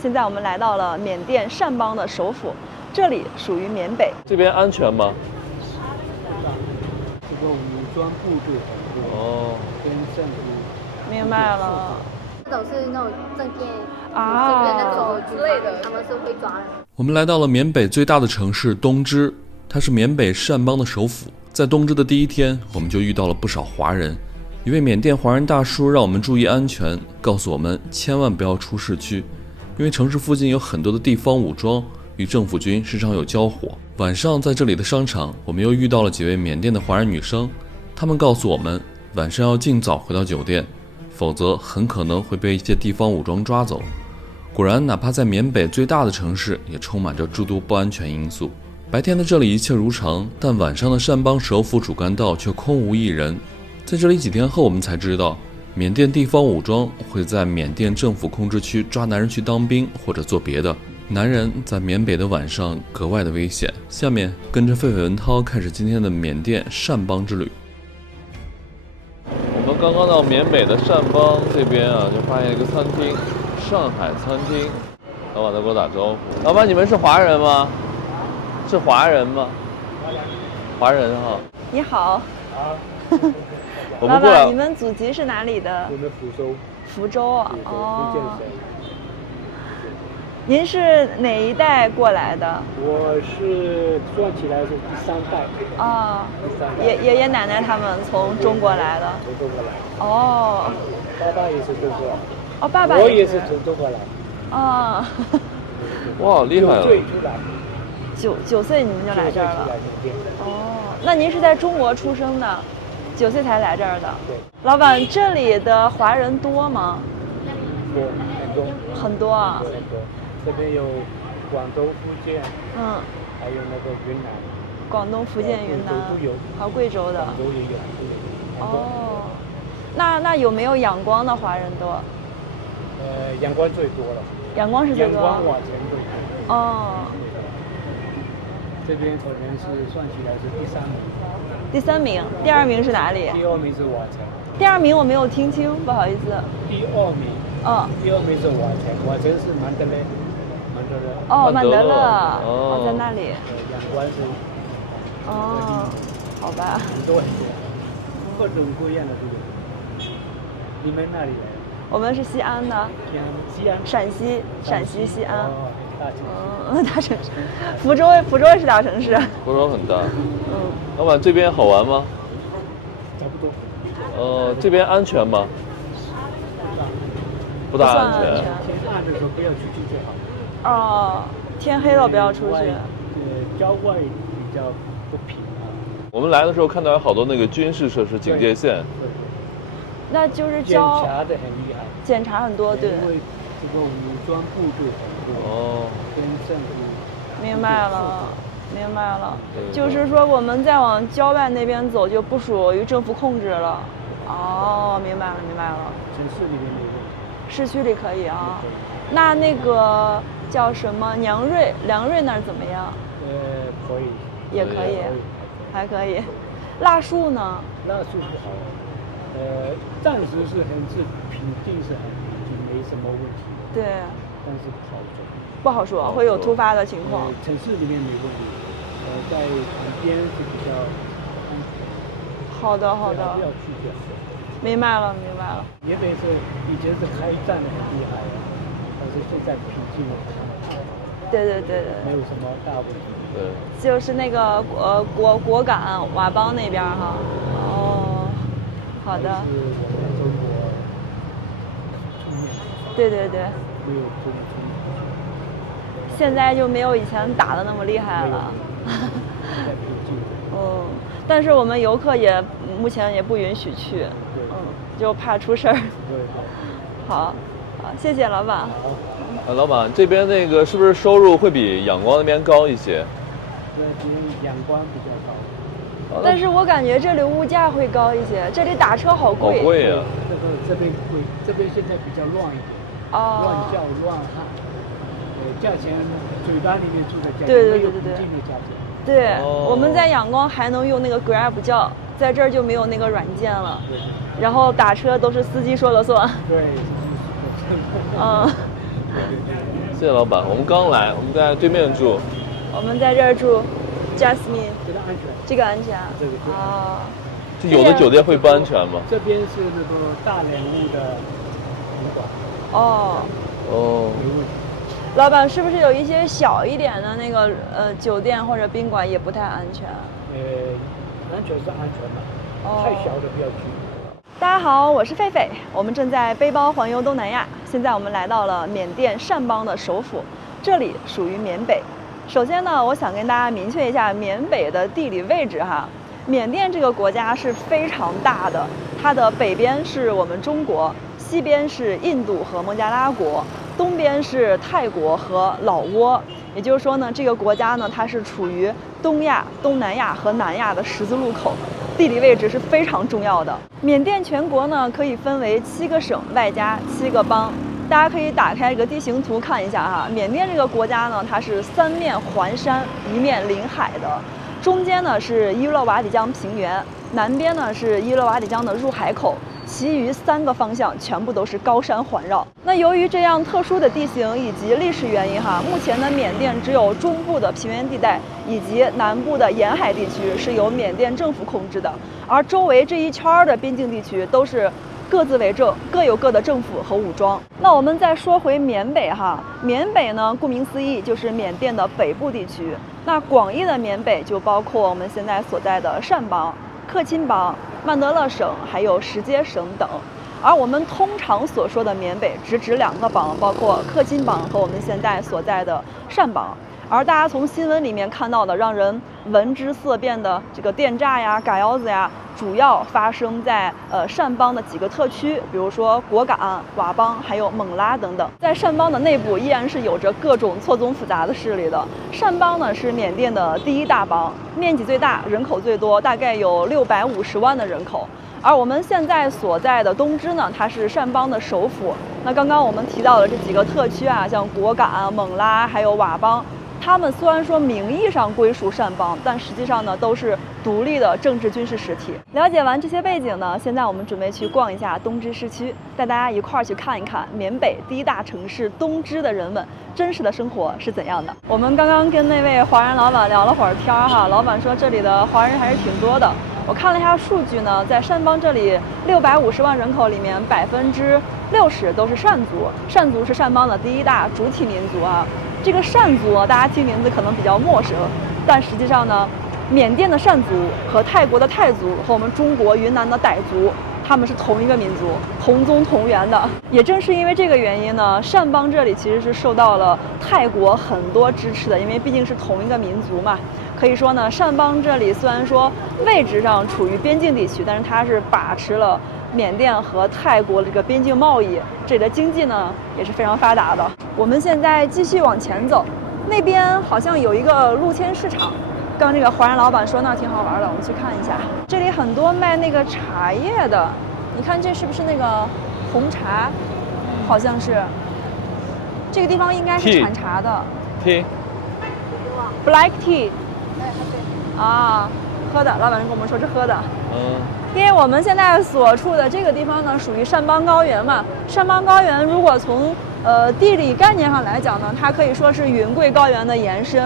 现在我们来到了缅甸掸邦的首府，这里属于缅北。这边安全吗？这个武装部队很多，跟政府。明白了。这种是那种证件啊证件那种之类的，他们是会抓人。我们来到了缅北最大的城市东芝，它是缅北掸邦的首府。在东芝的第一天，我们就遇到了不少华人。一位缅甸华人大叔让我们注意安全，告诉我们千万不要出市区，因为城市附近有很多的地方武装与政府军时常有交火。晚上在这里的商场，我们又遇到了几位缅甸的华人女生，她们告诉我们晚上要尽早回到酒店，否则很可能会被一些地方武装抓走。果然，哪怕在缅北最大的城市，也充满着诸多不安全因素。白天的这里一切如常，但晚上的掸邦首府主干道却空无一人。在这里几天后，我们才知道，缅甸地方武装会在缅甸政府控制区抓男人去当兵或者做别的。男人在缅北的晚上格外的危险。下面跟着狒狒文涛开始今天的缅甸掸邦之旅。我们刚刚到缅北的掸邦这边啊，就发现一个餐厅，上海餐厅。老板在给我打招呼。老板，你们是华人吗？是华人吗？华人哈。你好。我们过来。老板，你们祖籍是哪里的？我们福州。福州啊。福建省。您是哪一代过来的？我是算起来是第三代。爷爷奶奶他们从中国来的。从中国来。哦。爸爸也是中国来。哦，爸爸我也是从中国来。哇，厉害了！9岁出来。9岁您就来这儿了。哦，那您是在中国出生的，9岁才来这儿的。对。老板，这里的华人多吗？多，很多。很多啊。很多。这边有广东、福建，还有那个云南。广东、福建、云南都有，还有贵州的。广州也有。哦，那有没有仰光的华人多？仰光最多了。仰光是最多。仰光瓦城最多。哦。这边可能是算起来是第3名。第3名，第2名是哪里？第2名是瓦城。第2名我没有听清，不好意思。第2名。第2名是瓦城，瓦城是曼德勒。哦，曼德勒。哦，在那里。仰光是。好吧。很多，各种各样的都有。你们那里来？我们是西安的。西安。陕西西安。大城市。福州也是大城市。福州很大。老板，这边好玩吗？差不多。这边安全吗？不大安全。天暗的时候不要出去最好。天黑了不要出去。郊外比较不平安。我们来的时候看到有好多那个军事设施警戒线。那就是检查的很厉害。检查很多，对。因为这个武装部队很多。跟政府。明白了。就是说我们再往郊外那边走就不属于政府控制了。明白了。城市里面没有。市区里可以啊。那个叫什么梁瑞那儿怎么样？可以。也可以。还可以。腊戍呢？腊戍不好。暂时是平定，是很平静，没什么问题。对。但是不好说。不好说，会有突发的情况。城市里面没问题。在旁边是比较安全。好的。不要去就好。明白了。缅北是以前是开战的很厉害，但是现在平静了。对。没有什么大问题。对。就是那个果敢佤邦那边哈。好的。是我们中国出面。对。没有中面。现在就没有以前打的那么厉害了。但是我们游客也目前也不允许去，就怕出事儿。好，谢谢老板。老板，这边那个是不是收入会比仰光那边高一些？对，比仰光比较高。但是我感觉这里物价会高一些，这里打车好贵。好贵啊！这边贵，这边现在比较乱一点。乱叫乱喊。价钱嘴巴里面住的价钱，没有平静的价钱。对，我们在仰光还能用那个 Grab 叫，在这儿就没有那个软件了。然后打车都是司机说了算。对。谢谢老板。我们刚来，我们在对面住。我们在这儿住 ，Jasmine， 这个安全，这个安全这个啊。就有的酒店会不安全吗？这边是那个大连路的宾馆。哦。哦。老板，是不是有一些小一点的那个酒店或者宾馆也不太安全？安全是安全的，哦、太小的不要去。大家好，我是狒狒，我们正在背包环游东南亚。现在我们来到了缅甸掸邦的首府，这里属于缅北。首先呢，我想跟大家明确一下缅北的地理位置哈。缅甸这个国家是非常大的，它的北边是我们中国，西边是印度和孟加拉国，东边是泰国和老挝。也就是说呢，这个国家呢，它是处于东亚、东南亚和南亚的十字路口，地理位置是非常重要的。缅甸全国呢可以分为7个省外加7个邦，大家可以打开这个地形图看一下哈。缅甸这个国家呢，它是3面环山，1面临海的，中间呢是伊洛瓦底江平原，南边呢是伊洛瓦底江的入海口。其余3个方向全部都是高山环绕。那由于这样特殊的地形以及历史原因哈，目前的缅甸只有中部的平原地带以及南部的沿海地区是由缅甸政府控制的，而周围这一圈的边境地区都是各自为政，各有各的政府和武装。那我们再说回缅北哈，缅北呢，顾名思义就是缅甸的北部地区。那广义的缅北就包括我们现在所在的掸邦、克钦邦、曼德勒省还有什阶省等，而我们通常所说的缅北只指2个邦，包括克钦邦和我们现在所在的掸邦。而大家从新闻里面看到的让人闻之色变的这个电诈呀、嘎腰子呀，主要发生在掸邦的几个特区，比如说果敢、佤邦还有勐拉等等。在掸邦的内部依然是有着各种错综复杂的势力的。掸邦呢是缅甸的第1大邦，面积最大，人口最多，大概有650万的人口。而我们现在所在的东支呢，它是掸邦的首府。那刚刚我们提到的这几个特区啊，像果敢、勐拉还有佤邦，他们虽然说名义上归属掸邦，但实际上呢都是独立的政治军事实体。了解完这些背景呢，现在我们准备去逛一下东支市区，带大家一块儿去看一看缅北第1大城市东支的人们真实的生活是怎样的。我们刚刚跟那位华人老板聊了会儿天儿哈，老板说这里的华人还是挺多的。我看了一下数据呢，在掸邦这里650万人口里面，60%都是掸族。掸族是掸邦的第1大主体民族啊。这个掸族大家听名字可能比较陌生，但实际上呢，缅甸的掸族和泰国的泰族和我们中国云南的傣族，他们是同一个民族，同宗同源的。也正是因为这个原因呢，掸邦这里其实是受到了泰国很多支持的，因为毕竟是同一个民族嘛。可以说呢，掸邦这里虽然说位置上处于边境地区，但是它是把持了缅甸和泰国的这个边境贸易，这里的经济呢也是非常发达的。我们现在继续往前走，那边好像有一个陆谦市场，刚这个华人老板说那挺好玩的，我们去看一下。这里很多卖那个茶叶的，你看这是不是那个红茶？好像是。这个地方应该是产茶的。Black tea。啊，喝的，老板跟我们说是喝的。因为我们现在所处的这个地方呢，属于掸邦高原嘛。掸邦高原如果从地理概念上来讲呢，它可以说是云贵高原的延伸。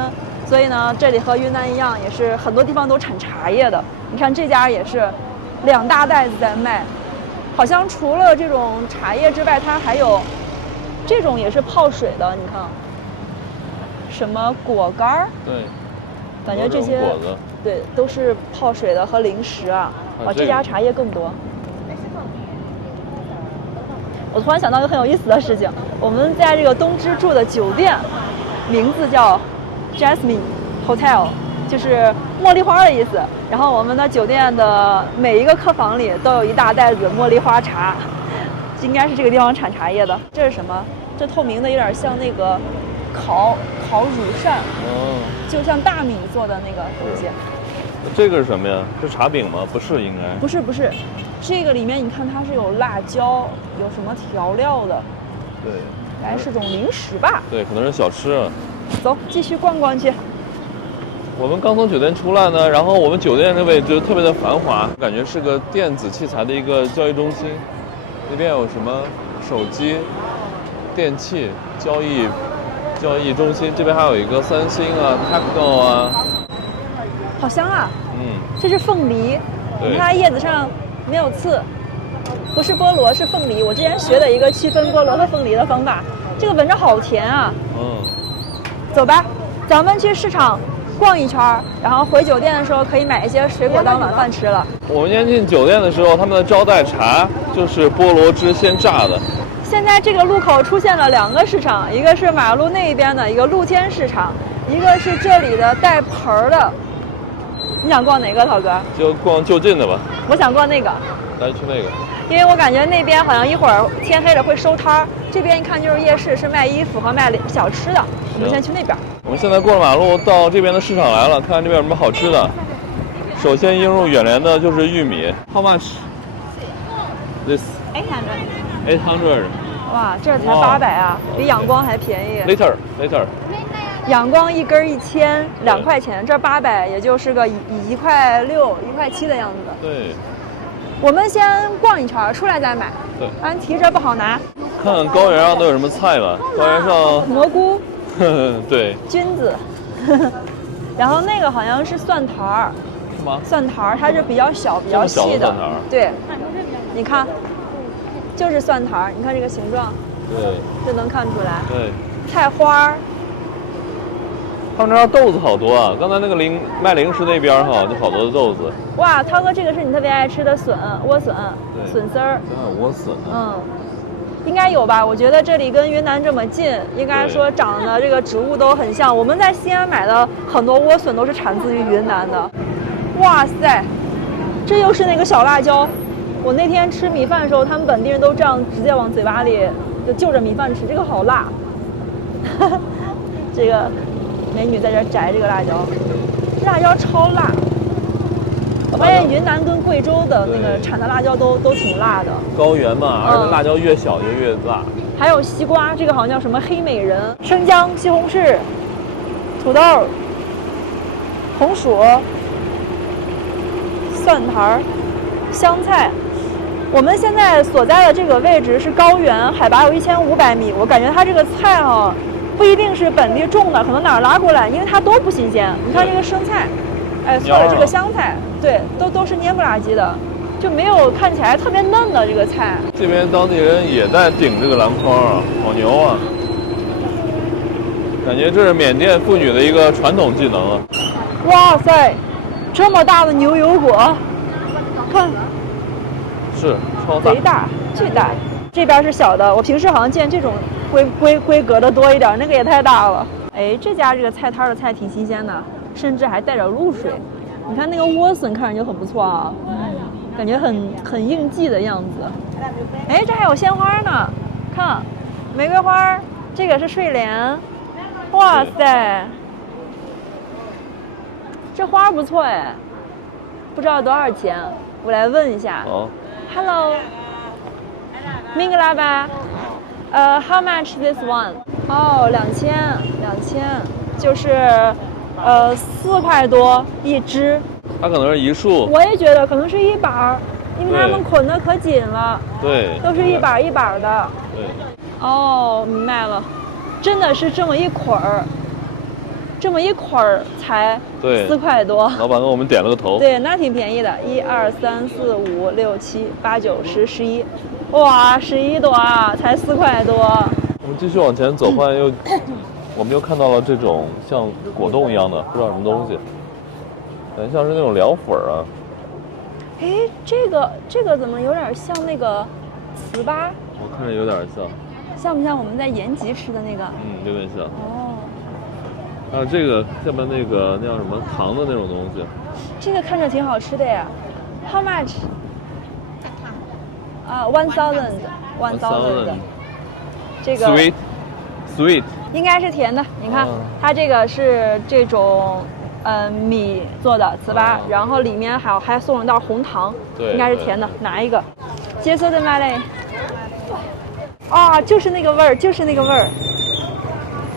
所以呢，这里和云南一样，也是很多地方都产茶叶的。你看这家也是2大袋子在卖，好像除了这种茶叶之外，它还有这种也是泡水的。你看，什么果干儿？对。感觉这些对都是泡水的和零食啊。这家茶叶更多。我突然想到一个很有意思的事情，我们在这个东支住的酒店，名字叫 Jasmine Hotel， 就是茉莉花的意思。然后我们的酒店的每一个客房里都有1大袋子茉莉花茶，应该是这个地方产茶叶的。这是什么？这透明的有点像那个烤乳扇，就像大米做的那个东西。这个是什么呀？是茶饼吗？不是，应该不是，这个里面你看它是有辣椒，有什么调料的。对，应该是种零食吧。对，可能是小吃。走，继续逛逛去。我们刚从酒店出来呢，然后我们酒店的位置特别的繁华，感觉是个电子器材的一个交易中心。那边有什么手机、电器交易交易中心，这边还有一个三星啊、Tecno 啊，好香啊！嗯，这是凤梨，你看它叶子上没有刺，不是菠萝，是凤梨。我之前学的一个区分菠萝和凤梨的方法，这个闻着好甜啊。嗯，走吧，咱们去市场逛一圈，然后回酒店的时候可以买一些水果当晚饭吃了。我们今天进酒店的时候，他们的招待茶就是菠萝汁鲜榨的。现在这个路口出现了2个市场，一个是马路那边的一个露天市场，一个是这里的带盆儿的。你想逛哪个，涛哥？就逛就近的吧。我想逛那个。来去那个。因为我感觉那边好像一会儿天黑了会收摊儿，这边一看就是夜市，是卖衣服和卖小吃的。我们先去那边。我们现在过了马路到这边的市场来了，看看这边有什么好吃的。首先映入眼帘的就是玉米。How much? This 800. 哇，这才800啊，比阳光还便宜。Later. 阳光一根1000，2块钱，这800也就是个1块6、1块7的样子。对。我们先逛一圈，出来再买。对。咱提着不好拿。看看高原上都有什么菜吧。高原上。蘑菇。对。菌子。然后那个好像是蒜苔儿。是吗？蒜苔儿它是比较小、比较细的。对。你看，就是蒜苔儿，你看这个形状。对。就能看出来。对。菜花儿。他们这儿豆子好多啊！刚才那个卖零食那边哈，就好多的豆子。哇，涛哥，这个是你特别爱吃的莴笋，笋丝儿。这还有莴笋呢。嗯，应该有吧？我觉得这里跟云南这么近，应该说长的这个植物都很像。我们在西安买的很多莴笋都是产自于云南的。哇塞，这又是那个小辣椒。我那天吃米饭的时候，他们本地人都这样直接往嘴巴里就着米饭吃，这个好辣。这个。美女在这摘这个辣椒，辣椒超辣。我发现云南跟贵州的那个产的辣椒都挺辣的。高原嘛，而且辣椒越小就越辣。还有西瓜，这个好像叫什么黑美人，生姜、西红柿、土豆、红薯、蒜苔、香菜。我们现在所在的这个位置是高原，海拔有1500米。我感觉它这个菜啊。不一定是本地种的，可能哪儿拉过来，因为它都不新鲜。你看这个生菜，哎，错了，这个香菜，对，都是蔫不拉几的，就没有看起来特别嫩的这个菜。这边当地人也在顶这个篮筐啊，好牛啊！感觉这是缅甸妇女的一个传统技能啊。哇塞，这么大的牛油果，看，是超大，贼大，巨大。这边是小的，我平时好像见这种。规格的多一点，那个也太大了。哎，这家这个菜摊的菜挺新鲜的，甚至还带着露水。你看那个莴笋看着就很不错啊，感觉很应季的样子。哎，这还有鲜花呢，看，玫瑰花，这个是睡莲。哇塞，这花不错哎，不知道多少钱，我来问一下。哦。Hello， 明格拉巴。How much this one？ 哦，2000，就是4块多一支。它可能是一束。我也觉得可能是一把，因为他们捆得可紧了。对。都是一把一把的。对。哦，明白了，真的是这么一捆儿，才4块多。老板给我们点了个头。对，那挺便宜的，1、2、3、4、5、6、7、8、9、10、11。哇，11多啊，才4块多。我们继续往前走，发现我们又看到了这种像果冻一样的，不知道什么东西，感觉像是那种凉粉啊。哎，这个怎么有点像那个糍粑？我看着有点像。像不像我们在延吉吃的那个？嗯，有点像。哦。还有这个下面那个叫什么糖的那种东西。这个看着挺好吃的呀。How much？ 1000，这个 sweet 应该是甜的。你看，它这个是这种米做的糍粑，然后里面还送了袋红糖，应该是甜的。拿一个，接受的吗嘞？啊，就是那个味儿，就是那个味儿。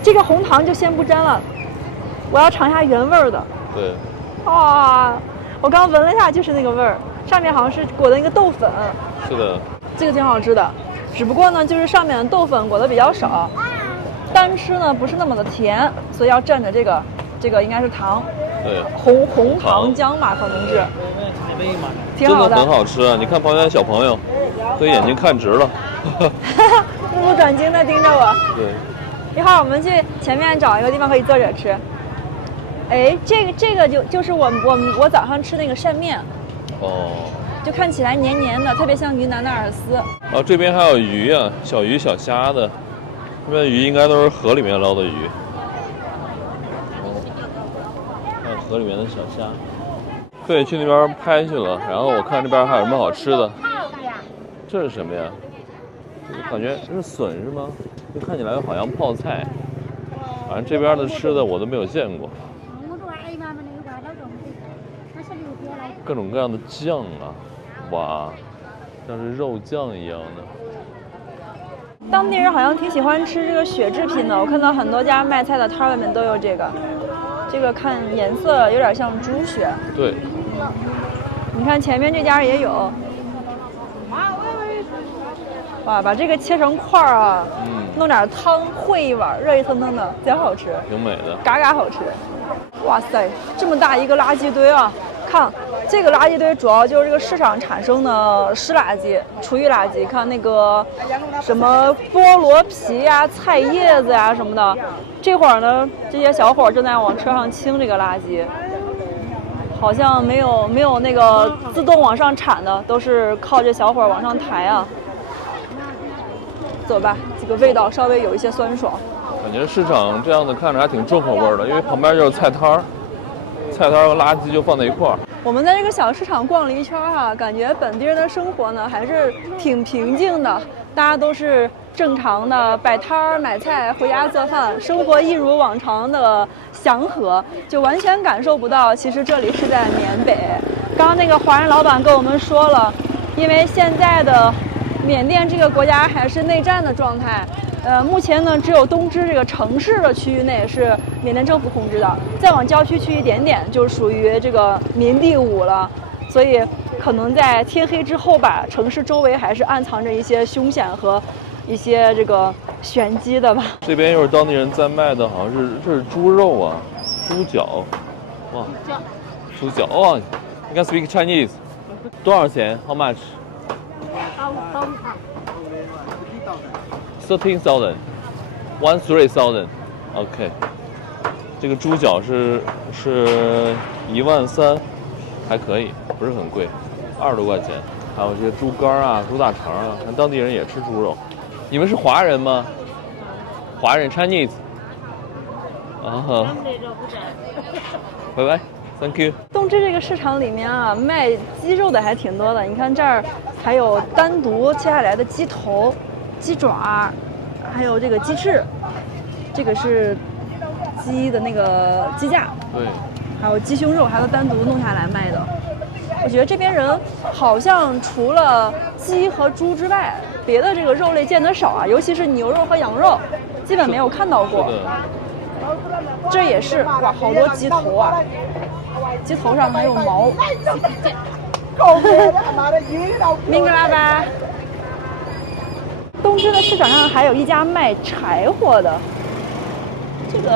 这个红糖就先不沾了，我要尝一下原味的。对。啊，我刚闻了一下，就是那个味儿。上面好像是裹的那个豆粉。是的。这个挺好吃的，只不过呢，就是上面的豆粉裹的比较少。单吃呢不是那么的甜，所以要蘸着这个应该是糖，对，红糖浆吧，可能是，挺好的，真的很好吃啊！你看旁边的小朋友，都眼睛看直了，目不转睛的盯着我。对，一会儿我们去前面找一个地方可以坐着吃。哎，这个就是我早上吃那个扇面，哦，就看起来黏黏的，特别像云南的饵丝。哦，这边还有鱼啊，小鱼小虾的，这边的鱼应该都是河里面捞的鱼。还有河里面的小虾。对，去那边拍去了，然后我看这边还有什么好吃的。这是什么呀？感觉这是笋是吗？就看起来好像泡菜。反正这边的吃的我都没有见过。各种各样的酱啊，哇，像是肉酱一样的。当地人好像挺喜欢吃这个血制品的，我看到很多家卖菜的摊外面都有这个。这个看颜色有点像猪血。对。你看前面这家也有。哇，把这个切成块儿啊，弄点汤烩一碗，热气腾腾的，贼好吃。挺美的。嘎嘎好吃。哇塞，这么大一个垃圾堆啊！看这个垃圾堆，主要就是这个市场产生的湿垃圾、厨余垃圾。看那个什么菠萝皮呀、菜叶子呀什么的。这会儿呢，这些小伙正在往车上清这个垃圾，好像没有那个自动往上铲的，都是靠这小伙往上抬啊。走吧，这个味道稍微有一些酸爽。感觉市场这样的看着还挺重口味的，因为旁边就是菜摊儿，菜摊儿和垃圾就放在一块儿。我们在这个小市场逛了一圈啊，感觉本地人的生活呢还是挺平静的，大家都是正常的摆摊儿买菜回家做饭，生活一如往常的祥和，就完全感受不到其实这里是在缅北。刚刚那个华人老板跟我们说了，因为现在的缅甸这个国家还是内战的状态，目前呢只有东支这个城市的区域内是缅甸政府控制的，再往郊区去一点点就属于这个民地武了，所以可能在天黑之后吧，城市周围还是暗藏着一些凶险和一些这个玄机的吧。这边又是当地人在卖的，好像是这是猪肉啊，猪脚，哇，猪脚哦，你看 speak Chinese， 多少钱 ？How much？ 13,000 13,000 OK， 这个猪脚是13000，还可以，不是很贵，20多块钱。还有这些猪肝啊、猪大肠啊，看当地人也吃猪肉。你们是华人吗？华人 Chinese。啊，拜拜 ，Thank you。东支这个市场里面啊，卖鸡肉的还挺多的。你看这儿还有单独切下来的鸡头、鸡爪，还有这个鸡翅，这个是鸡的那个鸡架，对，还有鸡胸肉，还有单独弄下来卖的。我觉得这边人好像除了鸡和猪之外，别的这个肉类见得少啊，尤其是牛肉和羊肉，基本没有看到过。这也是哇，好多鸡头啊，鸡头上还有毛。明格拉巴。东支的市场上还有一家卖柴火的，这个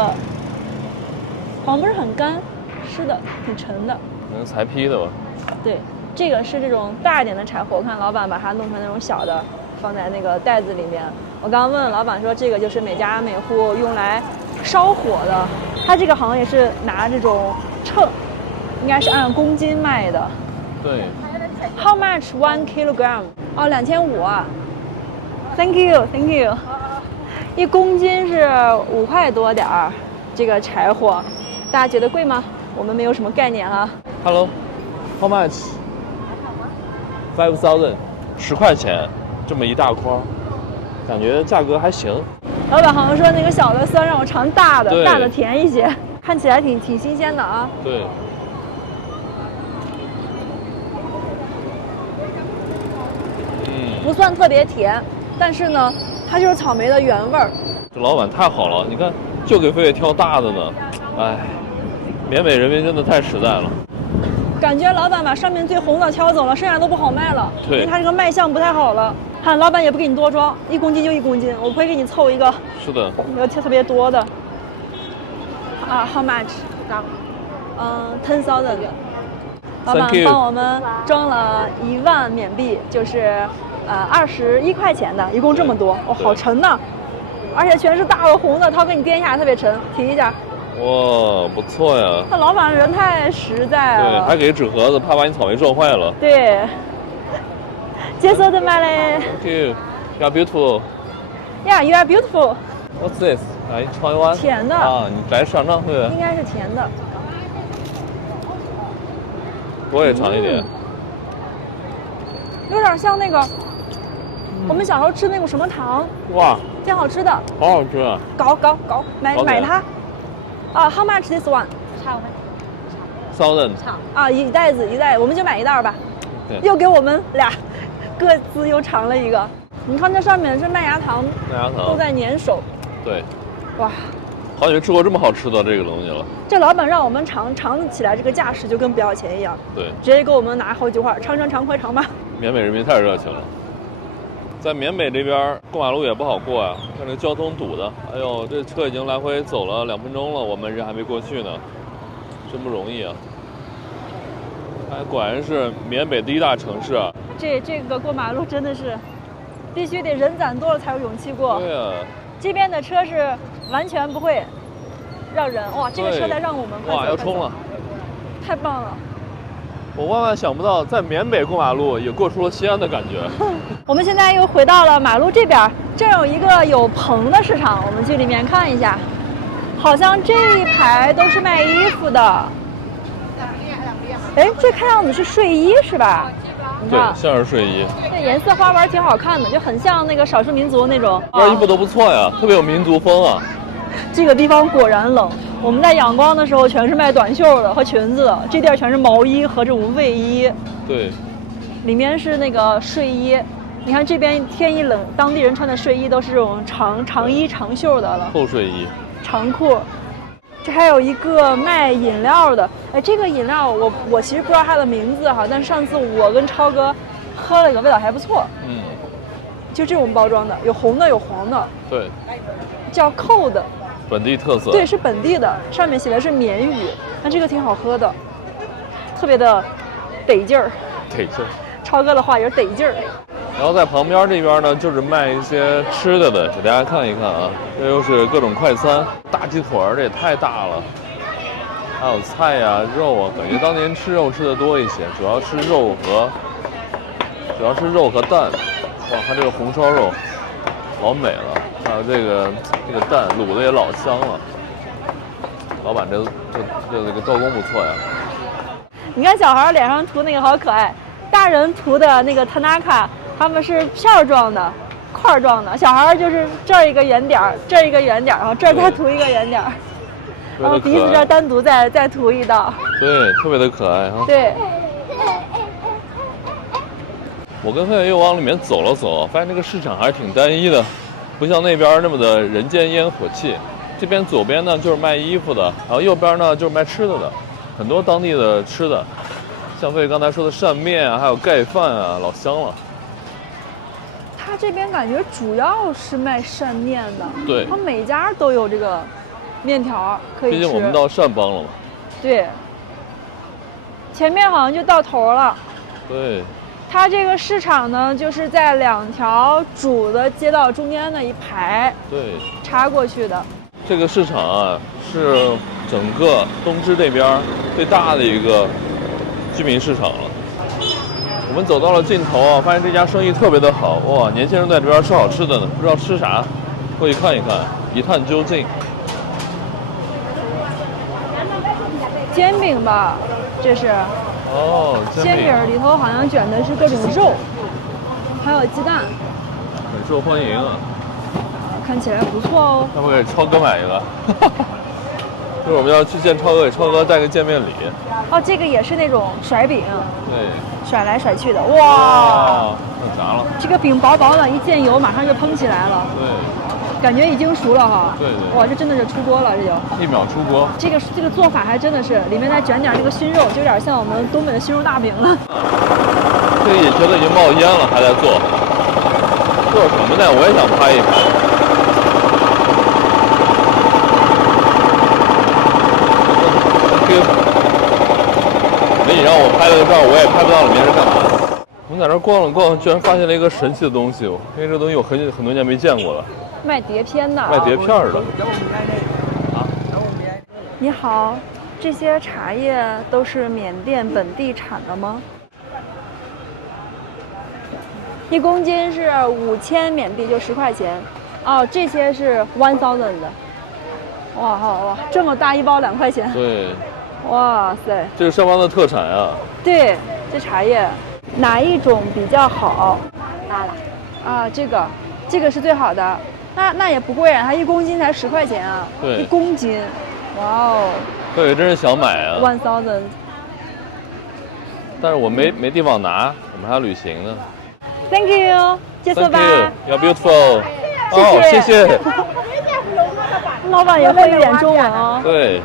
好像不是很干，湿的，挺沉的。可能柴劈的吧。对，这个是这种大一点的柴火，我看老板把它弄成那种小的，放在那个袋子里面。我刚刚问老板说，这个就是每家每户用来烧火的，他这个好像也是拿这种秤，应该是按公斤卖的。对。How much 1 kilogram？ 哦，2500啊。Thank you, thank you。1公斤是5块多点儿，这个柴火，大家觉得贵吗？我们没有什么概念啊。Hello。How much? 5,000， 10块钱，这么一大筐，感觉价格还行。老板好像说那个小的酸让我尝大的，大的甜一些，看起来挺新鲜的啊。对。不算特别甜，但是呢，它就是草莓的原味儿。这老板太好了，你看就给菲菲挑大的呢，哎，缅北人民真的太实在了。感觉老板把上面最红的挑走了，剩下都不好卖了，对，因为它这个卖相不太好了。看老板也不给你多装，1公斤就1公斤，我不会给你凑一个是的，特别多的。啊 ，How much？ 10,000。老板帮我们装了1万缅币，就是21块钱的，一共这么多，哦，好沉呐！而且全是大的红的，他给你掂一下特别沉，提一下。哇，不错呀！那老板人太实在了。对，还给纸盒子，怕把你草莓撞坏了。对。接受的买嘞。Thank you. You are beautiful. Yeah, you are beautiful. What's this? 来尝一碗。甜的。啊，你来尝尝会。应该是甜的。我也尝一点。有点像那个，我们小时候吃那种什么糖。哇。挺好吃的。好好吃啊！搞，买它。啊 ，How much this one？ 1000。啊，一袋，我们就买1袋吧。对。又给我们俩各自又尝了一个。你看这上面是麦芽糖，都在粘手。对。哇。好久没吃过这么好吃的这个东西了。这老板让我们尝起来，这个架势就跟不要钱一样。对。直接给我们拿好几块，尝，快尝吧。缅北人民太热情了。在缅北这边过马路也不好过啊，看这交通堵的，哎呦，这车已经来回走了2分钟了，我们人还没过去呢，真不容易啊！哎，果然是缅北第1大城市啊。这个过马路真的是，必须得人攒多了才有勇气过。对啊。这边的车是完全不会让人，哇，这个车在让我们快走。哇，要冲了！太棒了！我万万想不到，在缅北过马路也过出了西安的感觉。我们现在又回到了马路这边，这儿有一个有棚的市场，我们去里面看一下。好像这一排都是卖衣服的。哎，这看样子是睡衣是吧？对，像是睡衣。这颜色花纹挺好看的，就很像那个少数民族那种。这衣服都不错呀，特别有民族风啊。这个地方果然冷。我们在仰光的时候全是卖短袖的和裙子的，这地儿全是毛衣和这种卫衣。对，里面是那个睡衣。你看这边天一冷，当地人穿的睡衣都是这种长衣长袖的了。厚睡衣。长裤。这还有一个卖饮料的，哎，这个饮料我其实不知道它的名字哈，但上次我跟超哥喝了一个，味道还不错。就这种包装的，有红的有黄的。对。叫扣的。本地特色。对，是本地的，上面写的是缅语，但这个挺好喝的，特别的得劲儿。得劲儿。超哥的话也是得劲儿。然后在旁边这边呢，就是卖一些吃的的，给大家看一看啊。这又是各种快餐，大鸡腿儿，这也太大了。还有菜呀、肉啊，感觉当年吃肉吃的多一些，主要是肉和蛋。哇，看这个红烧肉，老美了。还有这个蛋卤的也老香了。老板这个刀工不错呀。你看小孩脸上涂那个好可爱，大人涂的那个 Tanaka。他们是片状的、块状的，小孩就是这儿一个圆点儿，这儿一个圆点儿，然后这儿再涂一个圆点儿，然后鼻子这儿单独再涂一道。对，特别的可爱哈。对。我跟佩佩又往里面走了走，发现这个市场还是挺单一的，不像那边那么的人间烟火气。这边左边呢就是卖衣服的，然后右边呢就是卖吃的的，很多当地的吃的，像佩佩刚才说的扇面啊，还有盖饭啊，老香了。他这边感觉主要是卖扇面的，对，他每家都有这个面条可以吃。毕竟我们到善邦了嘛。对。前面好像就到头了。对。它这个市场呢，就是在2条主的街道中间的一排，对，插过去的。这个市场啊，是整个东芝这边最大的一个居民市场了。我们走到了尽头啊，发现这家生意特别的好哇！年轻人在这边吃好吃的呢，不知道吃啥，过去看一看，一探究竟。煎饼吧，这是。哦，煎饼里头好像卷的是各种肉，还有鸡蛋，很受欢迎啊。看起来不错哦。要不给超哥买一个？就是我们要去见超哥，给超哥带个见面礼。哦，这个也是那种甩饼。对。甩来甩去的，哇！很杂了。这个饼薄薄的，一见油马上就蓬起来了。对。感觉已经熟了哈。对对。哇，这真的是出锅了，这就。1秒出锅。这个做法还真的是，里面再卷点这个熏肉，就有点像我们东北的熏肉大饼了。这个也觉得已经冒烟了，还在做。做什么呢？我也想拍一拍。你让我拍了个照，我也拍不到里面是干嘛的。我们在这儿逛了逛，居然发现了一个神奇的东西，因为这东西我很多年没见过了。卖碟片的。卖碟片的。你好，这些茶叶都是缅甸本地产的吗？1公斤是5000缅币，就10块钱。哦，这些是1000的。哇，这么大一包2块钱。对。哇塞，这是上方的特产啊。对，这茶叶哪一种比较好？啊，这个是最好的。那也不贵啊，它1公斤才10块钱啊。对， 1公斤。哇哦。对，真是想买啊。1000。但是我没地方拿，我们还要旅行呢。Thank you， 结束吧。You're beautiful。哦，谢谢。老板也会一点中文哦。对。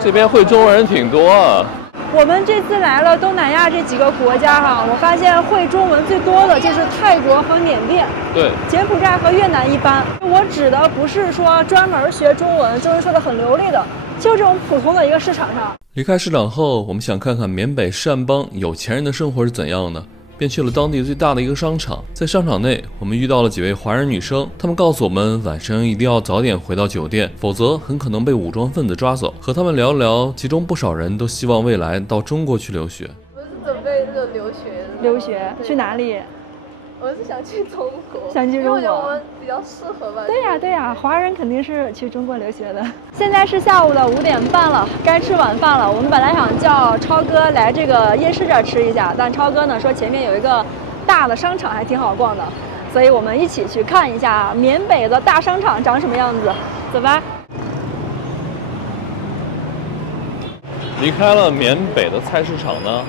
这边会中文人挺多啊。我们这次来了东南亚这几个国家哈，我发现会中文最多的就是泰国和缅甸。对。柬埔寨和越南一般。我指的不是说专门学中文，中文说的很流利的，就这种普通的一个市场上。离开市场后，我们想看看缅北善邦有钱人的生活是怎样的。便去了当地最大的一个商场，在商场内，我们遇到了几位华人女生，她们告诉我们晚上一定要早点回到酒店，否则很可能被武装分子抓走。和他们聊聊，其中不少人都希望未来到中国去留学。我是准备这个留学去哪里？我是想去中国，想去中国，因为我觉得我们比较适合吧。对呀，华人肯定是去中国留学的。现在是下午的5点半了，该吃晚饭了。我们本来想叫超哥来这个夜市这儿吃一下，但超哥呢说前面有一个大的商场还挺好逛的，所以我们一起去看一下缅北的大商场长什么样子。走吧。离开了缅北的菜市场呢，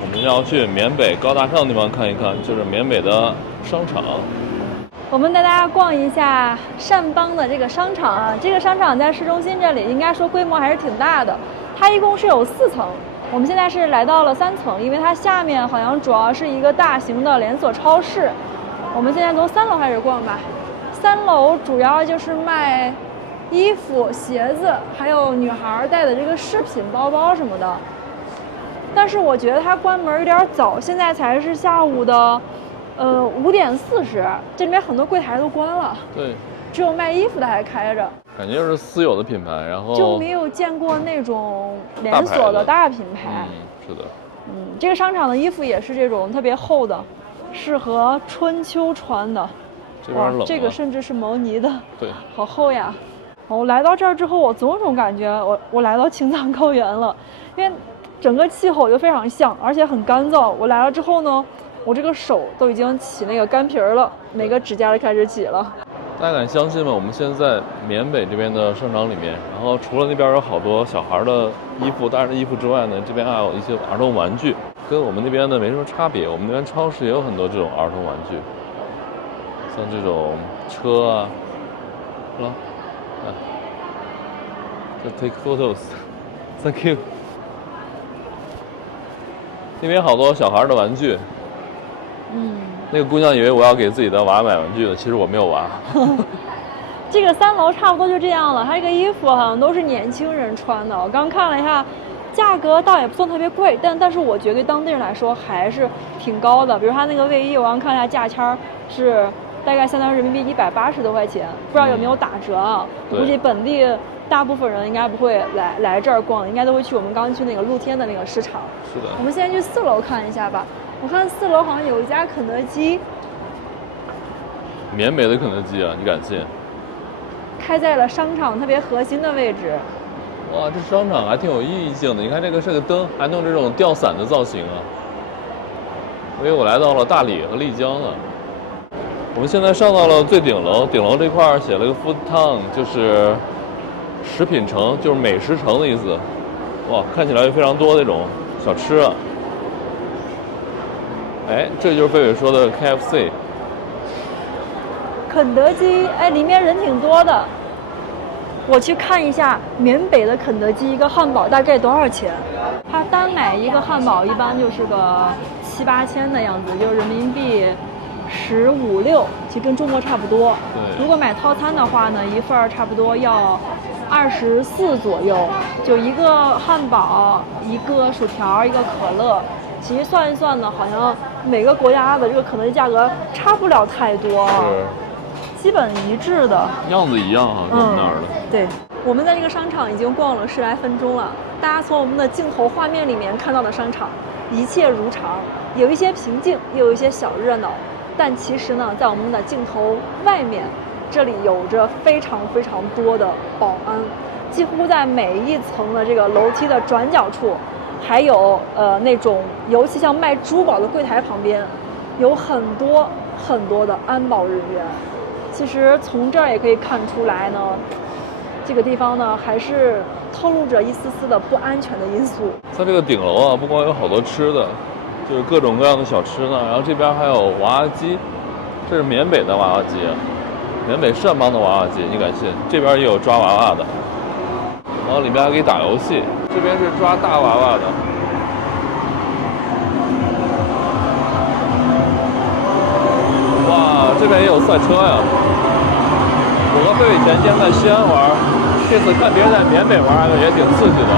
我们要去缅北高大上的地方看一看，就是缅北的商场。我们带大家逛一下善邦的这个商场啊，这个商场在市中心这里，应该说规模还是挺大的。它一共是有4层，我们现在是来到了3层，因为它下面好像主要是一个大型的连锁超市。我们现在从3楼开始逛吧。3楼主要就是卖衣服、鞋子，还有女孩带的这个饰品、包包什么的。但是我觉得它关门有点早，现在才是下午的5点40，这里面很多柜台都关了。对，只有卖衣服的还开着。感觉就是私有的品牌，然后就没有见过那种连锁的大品牌。是的。这个商场的衣服也是这种特别厚的，适合春秋穿的。这边冷。这个甚至是毛呢的。对。好厚呀！我来到这儿之后，我总有种感觉，我来到青藏高原了，因为整个气候就非常像，而且很干燥。我来了之后呢，我这个手都已经起那个干皮儿了，每个指甲都开始起了。大家敢相信吗？我们现在在缅北这边的商场里面，然后除了那边有好多小孩的衣服、大人的衣服之外呢，这边还有一些儿童玩具，跟我们那边的没什么差别。我们那边超市也有很多这种儿童玩具，像这种车啊，是吧？就 take photos，thank you。那边好多小孩的玩具。那个姑娘以为我要给自己的娃买玩具的，其实我没有娃。这个3楼差不多就这样了，它这个衣服好像都是年轻人穿的。我刚看了一下，价格倒也不算特别贵，但是我觉得对当地人来说还是挺高的。比如它那个卫衣，我刚看了一下价签是大概相当于人民币180多块钱，不知道有没有打折啊？估计本地大部分人应该不会来这儿逛，应该都会去我们刚去那个露天的那个市场。是的。我们现在去4楼看一下吧。我看4楼好像有一家肯德基。缅北的肯德基啊，你敢信？开在了商场特别核心的位置。哇，这商场还挺有意义性的。你看这个是个灯，还弄这种吊伞的造型啊。因为我来到了大理和丽江了。我们现在上到了最顶楼，顶楼这块写了个 Food Town， 就是食品城，就是美食城的意思。哇，看起来有非常多那种小吃啊。哎，这就是贝贝说的 KFC。肯德基，哎，里面人挺多的。我去看一下缅北的肯德基，一个汉堡大概多少钱？它单买一个汉堡一般就是个7、8千的样子，就是人民币15、16，其实跟中国差不多。对。如果买套餐的话呢，一份儿差不多要24左右，就一个汉堡、一个薯条、一个可乐。其实算一算呢，好像每个国家的这个肯德基价格差不了太多，基本一致的，样子一样啊，跟我们那儿的。对，我们在这个商场已经逛了10来分钟了。大家从我们的镜头画面里面看到的商场，一切如常，有一些平静，也有一些小热闹。但其实呢，在我们的镜头外面，这里有着非常非常多的保安，几乎在每一层的这个楼梯的转角处。还有那种，尤其像卖珠宝的柜台旁边，有很多很多的安保人员。其实从这儿也可以看出来呢，这个地方呢还是透露着一丝丝的不安全的因素。在这个顶楼啊，不光有好多吃的，就是各种各样的小吃呢。然后这边还有娃娃机，这是缅北的娃娃机，缅北善邦的娃娃机，你敢信？这边也有抓娃娃的，然后里面还可以打游戏。这边是抓大娃娃的。哇，这边也有赛车呀！我和贝贝前天在西安玩，这次看别人在缅北玩也挺刺激的，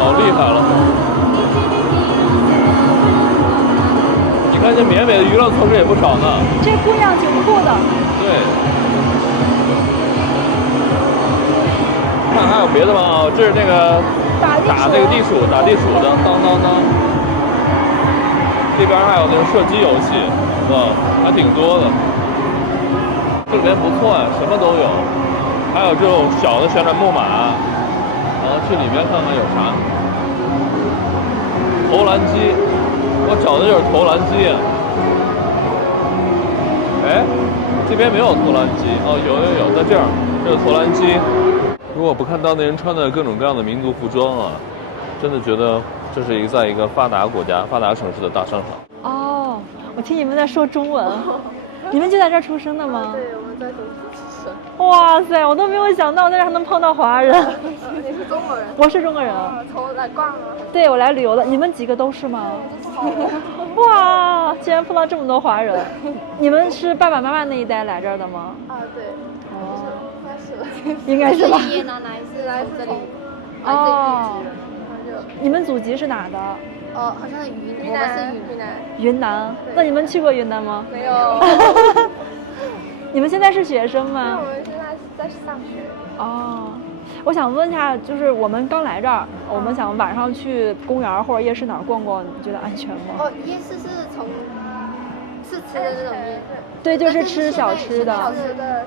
老厉害了！你看这缅北的娱乐措施也不少呢。这姑娘挺酷的。对。看还有别的吗？这是那个打那个地鼠，打地鼠的，当当当。这边还有那种射击游戏，还挺多的。这里面不错呀，什么都有。还有这种小的旋转木马，然后去里面看看有啥。投篮机，我找的就是投篮机。哎，这边没有投篮机哦，有，在这儿，这是投篮机。如果不看当地人穿的各种各样的民族服装啊，真的觉得这是在一个发达国家、发达城市的大商场。哦，我听你们在说中文，你们就在这儿出生的吗？对，我们在东湖出生。哇塞，我都没有想到在这儿还能碰到华人。你是中国人？我是中国人。从来逛吗？对，我来旅游的。你们几个都是吗？哇，竟然碰到这么多华人！你们是爸爸妈妈那一代来这儿的吗？啊，对。应该是吧。爷爷奶奶是来这里，哦。你们祖籍是哪的？好像是云南，是云南。云南？那你们去过云南吗？没有。你们现在是学生吗？我们现在在上学。哦，我想问一下，就是我们刚来这儿，我们想晚上去公园或者夜市哪儿逛逛，你觉得安全吗？夜市是吃的那种夜。对，就是吃小吃的。小吃的。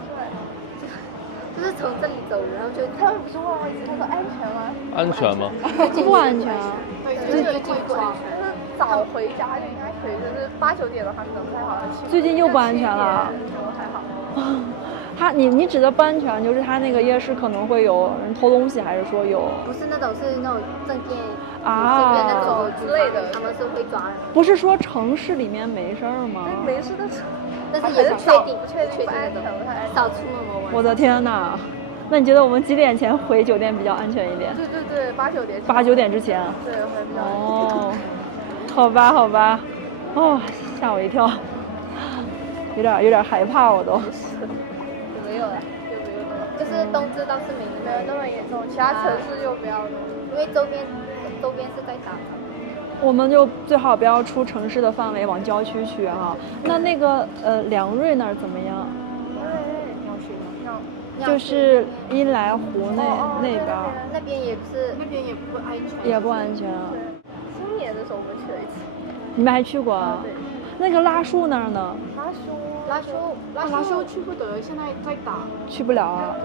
就是从这里走，然后就他们不是问我一次，他说安全吗？安全吗？不安全啊。对，就是早回家就应该可以，就是8、9点的话可能不太好了。最近又不安全了。还好。你指的不安全，就是它那个夜市可能会有人偷东西，还是说有？不是那种，是那种证件啊那种之类的，他们是会抓人。不是说城市里面没事儿吗？没事的，但是也不确定不安全，少出门玩。我的天哪！那你觉得我们几点前回酒店比较安全一点？对，8、9点。8、9点之前。对，会比较。哦，好吧，哦，吓我一跳，有点害怕，我都。没有了，就是冬至倒是没那么严重，其他城市就不要了，因为周边是在打仗。我们就最好不要出城市的范围，往郊区去哈。那个梁瑞那儿怎么样？要去吗？就是阴来湖那边。那边也不安全。也不安全啊。新年的时候我们去了一次。你们还去过啊？对。那个拉树那儿呢？拉树去不得，现在在打。去不了啊！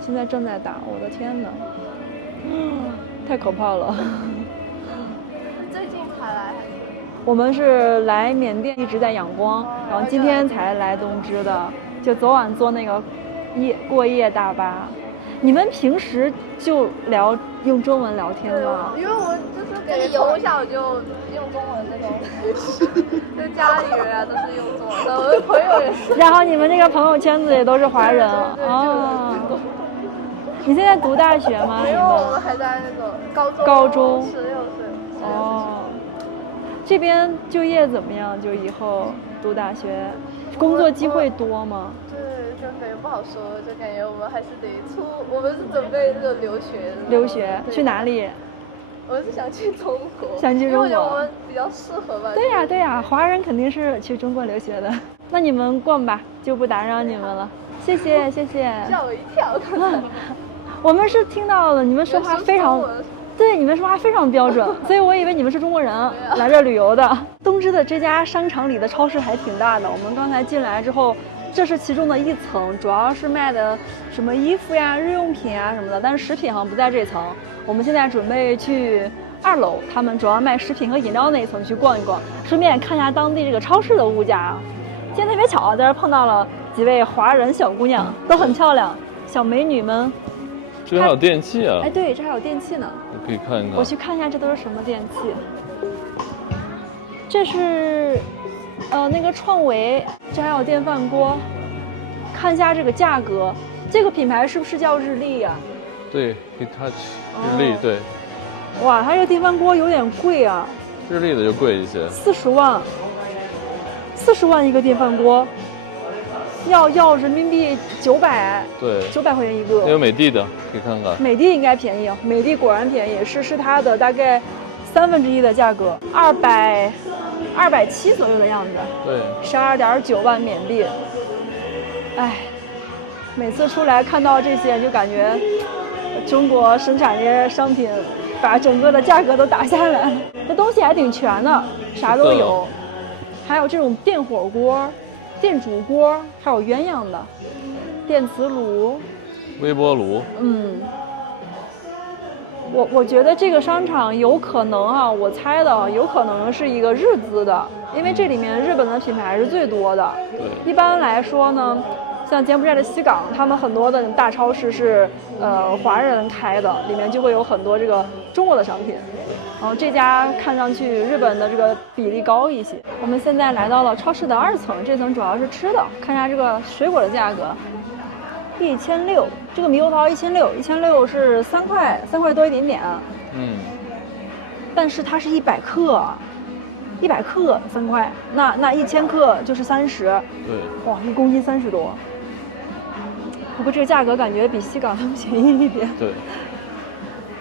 现在正在打，我的天哪！太可怕了。最近才来还是？我们是来缅甸，一直在仰光，然后今天才来东芝的，就昨晚坐那个过夜大巴。你们平时就用中文聊天吗？因为我就是从小就用中文那种学习，就家里人啊都是用中文，我的朋友也是。然后你们那个朋友圈子也都是华人哦。你现在读大学吗？没有，我们还在那个高中。16岁。哦。这边就业怎么样？就以后。读大学，工作机会多吗？对，就感觉不好说，就感觉我们还是得我们是准备这个留学的。留学去哪里？我是想去中国，想去中国，因为我觉得我们比较适合吧。对呀对呀，华人肯定是去中国留学的。那你们逛吧，就不打扰你们了，谢谢谢谢。吓我一跳，刚才。我们是听到了你们说话非常，对，你们说话非常标准，所以我以为你们是中国人来这旅游的。东芝的这家商场里的超市还挺大的，我们刚才进来之后，这是其中的一层，主要是卖的什么衣服呀、日用品啊什么的，但是食品好像不在这层。我们现在准备去2楼，他们主要卖食品和饮料那一层去逛一逛，顺便看一下当地这个超市的物价啊。今天特别巧，在这碰到了几位华人小姑娘，都很漂亮，小美女们。这还有电器啊！哎，对，这还有电器呢。你可以看一看。我去看一下，这都是什么电器？这是，那个创维，这还有电饭锅。看一下这个价格，这个品牌是不是叫日立呀？对 ，Hitachi 日立对。哇，它这个电饭锅有点贵啊。日立的就贵一些。40万，40万一个电饭锅。要人民币900，对，900块钱一个。也有美的的，可以看看。美的应该便宜，美的果然便宜，是它的大概1/3的价格，270左右的样子。对，12.9万缅币。哎，每次出来看到这些，就感觉中国生产这些商品，把整个的价格都打下来了。这东西还挺全的，啥都有，还有这种电火锅。电煮锅，还有鸳鸯的，电磁炉，微波炉。我觉得这个商场有可能啊，我猜的有可能是一个日资的，因为这里面日本的品牌是最多的。对。一般来说呢，像柬埔寨的西港，他们很多的大超市是华人开的，里面就会有很多这个中国的商品。然后这家看上去日本的这个比例高一些。我们现在来到了超市的2层，这层主要是吃的，看一下这个水果的价格，1600，这个猕猴桃1600是3块多一点点。但是它是100克，100克3块，那1000克就是30。对。哇，1公斤30多。不过这个价格感觉比西港更便宜一点。对。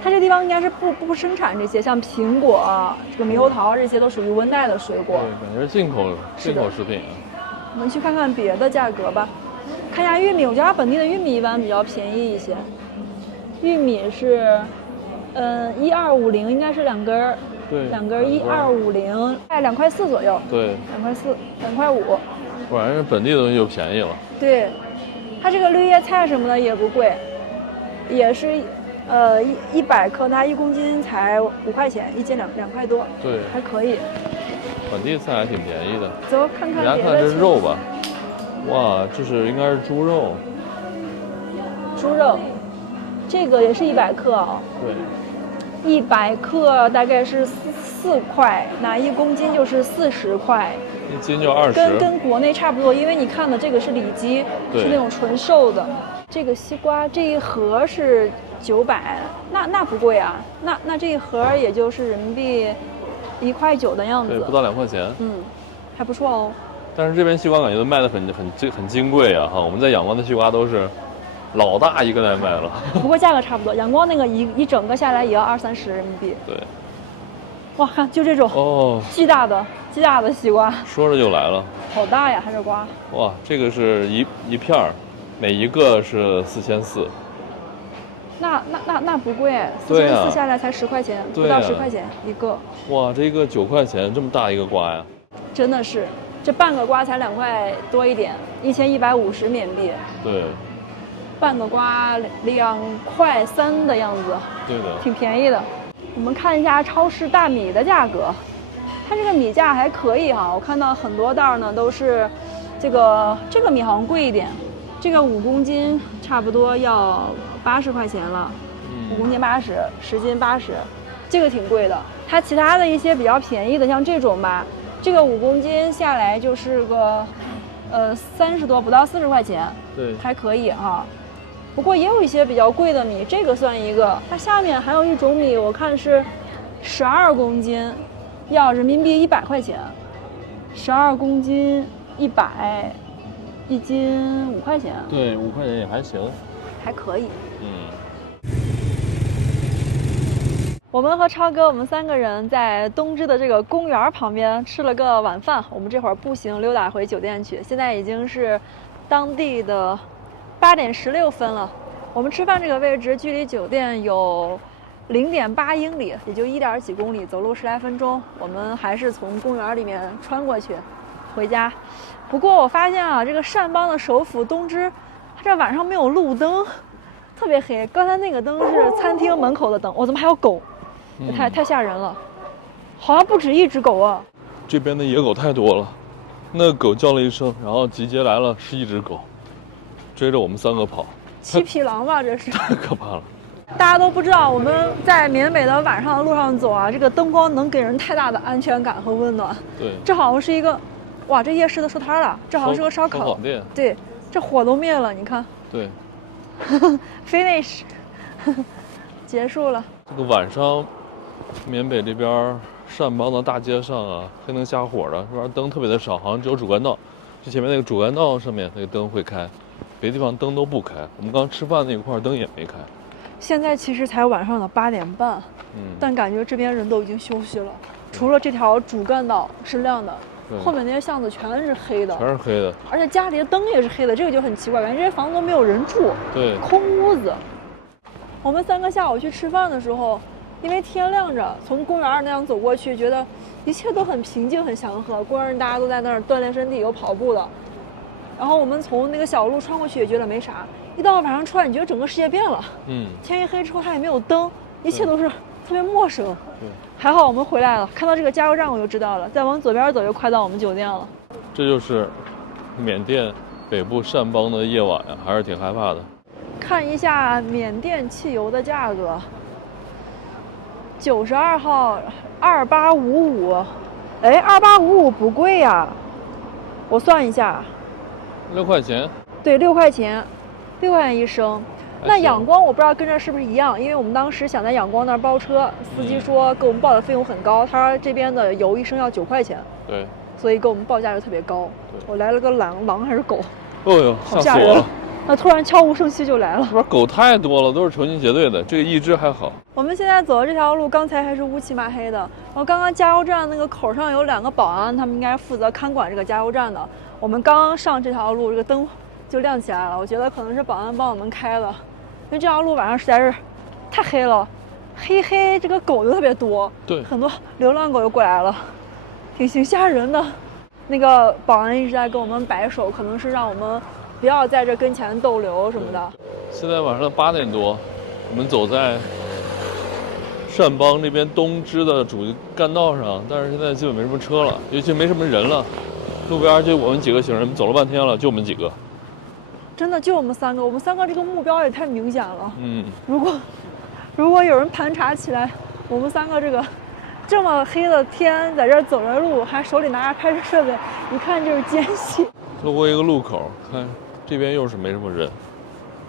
它这地方应该是不生产这些，像苹果、这个猕猴桃这些都属于温带的水果。对，感觉是进口食品。我们去看看别的价格吧，看一下玉米。我觉得它本地的玉米一般比较便宜一些。玉米是，1250，应该是2根。对。2根1250，大概2块4左右。对。2块4，2块5。果然是本地的东西就便宜了。对，它这个绿叶菜什么的也不贵，也是。100克，它1公斤才5块钱，1斤2块多，对，还可以。本地菜还挺便宜的。走，看看别的。你看这是肉吧？哇，这是应该是猪肉。猪肉，这个也是100克啊。对。 100克大概是4块，那1公斤就是40块。1斤就20。跟国内差不多，因为你看的这个是里脊，是那种纯瘦的。这个西瓜这一盒是900，那不贵啊，那这一盒也就是人民币1块9的样子，对，不到2块钱，还不错哦。但是这边西瓜感觉都卖的很金贵啊哈，我们在仰光的西瓜都是老大一个在卖了，不过价格差不多，仰光那个一整个下来也要20-30人民币。对，哇，看就这种哦，巨大的西瓜，说着就来了，好大呀，还是瓜。哇，这个是一片儿，每一个是4400。那不贵，4400下来才10块钱，不到10块钱一个。哇，这个9块钱，这么大一个瓜呀！真的是，这半个瓜才2块多一点，1150缅币。对，半个瓜2块3的样子。对的，挺便宜的。我们看一下超市大米的价格，它这个米价还可以哈，我看到很多袋呢都是这个米好像贵一点。这个5公斤差不多要80块钱了，5公斤80，10斤80，这个挺贵的。它其他的一些比较便宜的，像这种吧，这个5公斤下来就是个30多，不到40块钱，对，还可以哈。不过也有一些比较贵的米，这个算一个。它下面还有一种米，我看是12公斤，要人民币100块钱。12公斤100，一斤5块钱。对，5块钱也还行，还可以。嗯。我们和超哥，我们3个人在东芝的这个公园旁边吃了个晚饭。我们这会儿步行溜达回酒店去。现在已经是当地的8点16分了。我们吃饭这个位置距离酒店有0.8英里，也就1点几公里，走路10来分钟。我们还是从公园里面穿过去回家。不过我发现啊，这个善邦的首府东芝，它这晚上没有路灯，特别黑。刚才那个灯是餐厅门口的灯，怎么还有狗？太吓人了，好像不止1只狗啊。这边的野狗太多了，那狗叫了一声，然后集结来了11只狗，追着我们3个跑。7匹狼吧，这是。太可怕了。大家都不知道，我们在缅北的晚上的路上走啊，这个灯光能给人太大的安全感和温暖。对，这好像是一个，哇，这夜市都收摊了，这好像是个烧烤店。对，这火都灭了，你看。对。Finish， 结束了。这个晚上，缅北这边善邦的大街上啊，黑灯瞎火的，这边灯特别的少，好像只有主干道，就前面那个主干道上面那个灯会开，别的地方灯都不开。我们刚吃饭那一块灯也没开。现在其实才晚上的8点半，但感觉这边人都已经休息了，除了这条主干道是亮的，后面那些巷子全是黑的，全是黑的，而且家里的灯也是黑的，这个就很奇怪，感觉这些房子都没有人住，对，空屋子。我们3个下午去吃饭的时候，因为天亮着，从公园那样走过去，觉得一切都很平静、很祥和。公园大家都在那儿锻炼身体，有跑步的。然后我们从那个小路穿过去也觉得没啥，一到晚上出来，你觉得整个世界变了。天一黑之后，它也没有灯，一切都是特别陌生。对，还好我们回来了，看到这个加油站我就知道了，再往左边走就快到我们酒店了。这就是缅甸北部善邦的夜晚呀，还是挺害怕的。看一下缅甸汽油的价格，92号2855，哎，2855不贵呀，我算一下，6块钱。对，6块钱，6块钱1升。那仰光我不知道跟这是不是一样，因为我们当时想在仰光那儿包车，司机说给我们报的费用很高，他说这边的油1升要9块钱，对，所以给我们报价就特别高。我来了个狼还是狗？哦呦，好吓人！那突然悄无声息就来了。这边狗太多了，都是成群结队的，这个一只还好。我们现在走的这条路，刚才还是乌漆嘛黑的。然后刚刚加油站那个口上有2个保安，他们应该负责看管这个加油站的。我们刚刚上这条路，这个灯就亮起来了，我觉得可能是保安帮我们开了，因为这条路晚上实在是太黑了，黑这个狗就特别多，对，很多流浪狗又过来了，挺吓人的。那个保安一直在跟我们摆手，可能是让我们不要在这跟前逗留什么的。现在晚上8点多，我们走在善邦这边东支的主干道上，但是现在基本没什么车了，尤其没什么人了。路边就我们几个行人，走了半天了，就我们几个。真的就我们3个，我们3个这个目标也太明显了。如果有人盘查起来，我们3个这么黑的天在这走着路，还手里拿着拍摄设备，一看就是奸细。路过一个路口，看这边又是没什么人，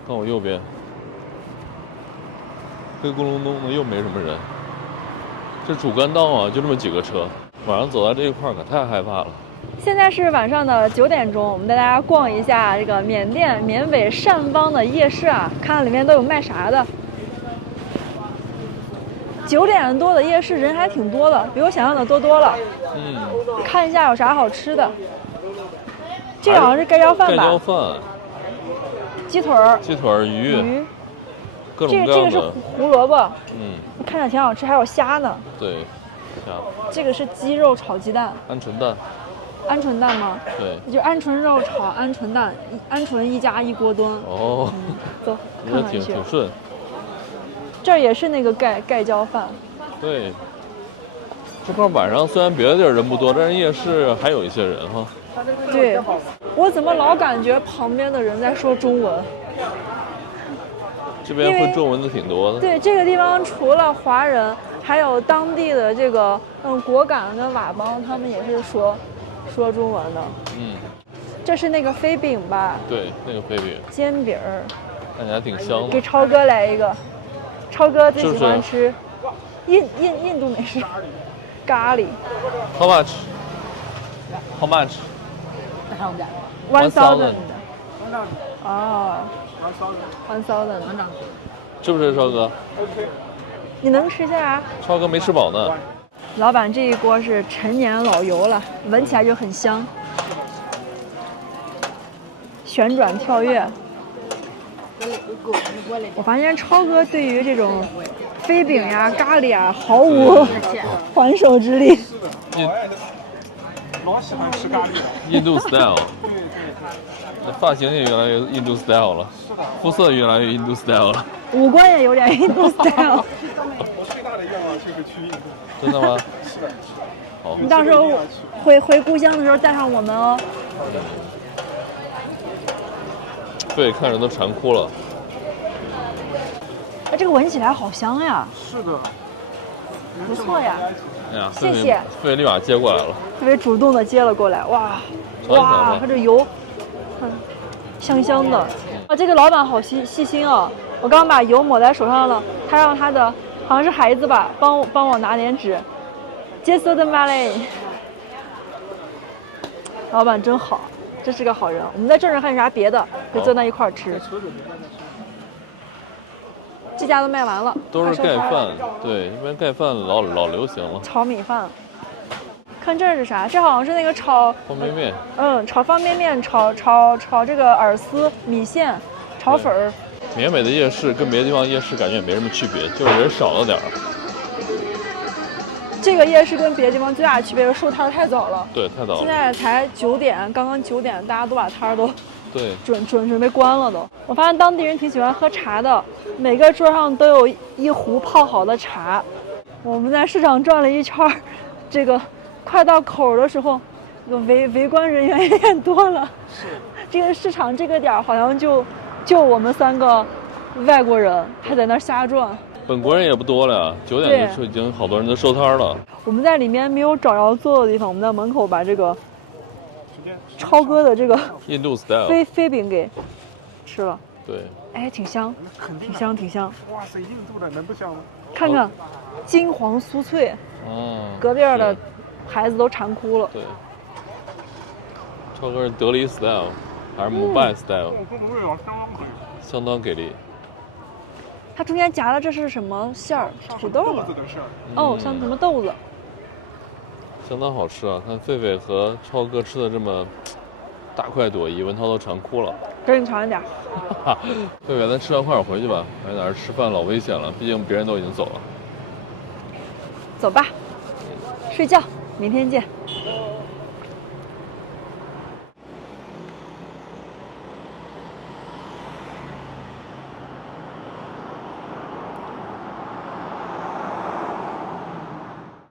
看我右边，黑咕隆咚的又没什么人。这主干道啊，就这么几个车，晚上走在这一块可太害怕了。现在是晚上的9点钟，我们带大家逛一下这个缅北善邦的夜市啊，看看里面都有卖啥的。9点多的夜市人还挺多的，比我想象的多了。看一下有啥好吃的。这好像是盖浇饭吧？盖浇饭。鸡腿儿、鱼，各种各样的。这个是胡萝卜，看着挺好吃，还有虾呢。对，虾。这个是鸡肉炒鸡蛋。鹌鹑蛋。鹌鹑蛋吗？对。就鹌鹑肉炒鹌鹑蛋，鹌鹑1加1锅端。哦。走，看看去。挺顺。这儿也是那个盖浇饭。对。这块晚上虽然别的地儿人不多，但是夜市还有一些人哈。对，我怎么老感觉旁边的人在说中文？这边会中文的挺多的。对，这个地方除了华人，还有当地的这个果敢跟佤邦，他们也是说中文的。这是那个飞饼吧？对，那个飞饼。煎饼儿，看起来挺香的。给超哥来一个，超哥最喜欢吃印度美食，咖喱。How much？ How much? 1000。 那哦完烧的， ，1000。吃不吃，超哥？你能吃下啊？超哥没吃饱呢。老板这一锅是陈年老油了，闻起来就很香。旋转跳跃。我发现超哥对于这种飞饼呀、咖喱啊毫无还手之力。老喜欢吃咖喱了。印度 style。那发型也越来越印度 style 了，肤色越来越印度 style 了。五官也有点印度 style。我最大的愿望就是去印度。真的吗？是的。好。你到时候回故乡的时候带上我们哦。对，看着都馋哭了。哎，这个闻起来好香呀！是的。不错呀。哎呀，谢谢。费立马接过来了。特别主动的接了过来，哇，哇，它这油，香香的。啊，这个老板好细心哦。我刚把油抹在手上了，他让他的好像是孩子吧，帮我拿点纸。接受的吗嘞？老板真好，这是个好人。我们在镇上还有啥别的，可以坐在一块儿吃。这家都卖完了，都是盖饭，对，这边盖饭老流行了。炒米饭，看这是啥？这好像是那个炒方便面。炒方便面，炒这个饵丝、米线、炒粉儿。缅北的夜市跟别的地方夜市感觉也没什么区别，就是人少了点儿。这个夜市跟别的地方最大的区别是收摊太早了。对，太早了。现在才9点，刚刚9点，大家都把摊儿都对准备关了都。我发现当地人挺喜欢喝茶的，每个桌上都有一壶泡好的茶。我们在市场转了一圈，这个快到口的时候，这个围观人员有点多了。这个市场这个点儿好像就我们3个外国人还在那儿瞎转。本国人也不多了，9点就已经好多人都收摊了。我们在里面没有找着坐的地方，我们在门口把这个超哥的这个印度 style 飞饼给吃了。对，哎，挺香，挺香。哇塞，印度的能不香吗？看看，金黄酥脆。隔壁的孩子都馋哭了。对，超哥是德里 style 还是姆拜 style？相当给力。它中间夹的这是什么馅儿？土豆吧？哦，像什么豆子？相当好吃啊！看狒狒和超哥吃的这么大快朵颐，文涛都馋哭了。给你尝一点。狒狒，咱吃完快点回去吧，还在那儿吃饭老危险了，毕竟别人都已经走了。走吧，睡觉，明天见。